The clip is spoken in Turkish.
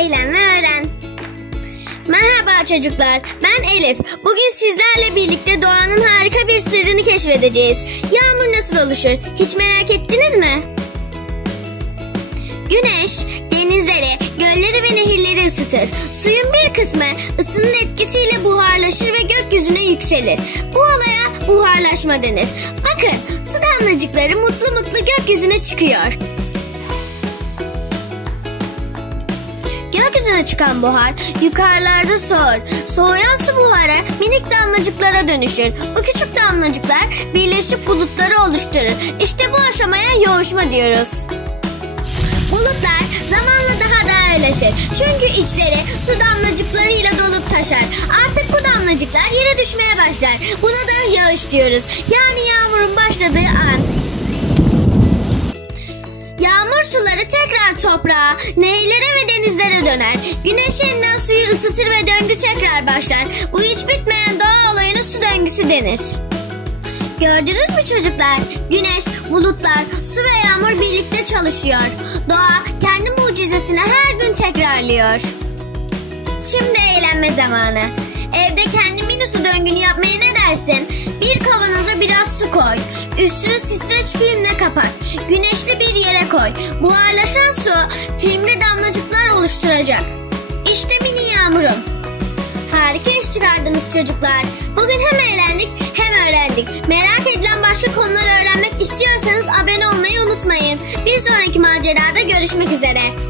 eğlen ve öğren. Merhaba çocuklar, ben Elif. Bugün sizlerle birlikte doğanın harika bir sırrını keşfedeceğiz. Yağmur nasıl oluşur? Hiç merak ettiniz mi? Güneş, denizleri, gölleri ve nehirleri ısıtır. Suyun bir kısmı ısının etkisiyle buharlaşır ve gökyüzüne yükselir. Bu olaya buharlaşma denir. Bakın, su damlacıkları mutlu mutlu gökyüzüne çıkıyor. Gökyüzüne çıkan buhar yukarılarda soğur. Soğuyan su buharı minik damlacıklara dönüşür. Bu küçük damlacıklar birleşip bulutları oluşturur. İşte bu aşamaya yoğuşma diyoruz. Bulutlar zamanla daha da ağırlaşır. Çünkü içleri su damlacıklarıyla dolup taşar. Artık bu damlacıklar yere düşmeye başlar. Buna da yağış diyoruz. Yani yağmurun başladığı an. Yağmur suları tekrar toprağa, nehirlere ve denizlere döner. Güneş yeniden suyu ısıtır ve döngü tekrar başlar. Bu hiç bitmeyen doğa olayına su döngüsü denir. Gördünüz mü çocuklar? Güneş, bulutlar, su ve yağmur birlikte çalışıyor. Doğa kendi mucizesini her gün tekrarlıyor. Şimdi eğlenme zamanı. Evde kendi mini su döngünü yapmaya ne dersin? Bir kavanoza biraz su koy. Üstünü streç filmle kapat. Güneşli bir yere koy. Buharlaşan su filmde damlacıklar oluşturacak. İşte mini yağmurum. Harika iş çıkardınız çocuklar. Bugün hem eğlendik hem öğrendik. Merak edilen başka konuları öğrenmek istiyorsanız abone olmayı unutmayın. Bir sonraki macerada görüşmek üzere.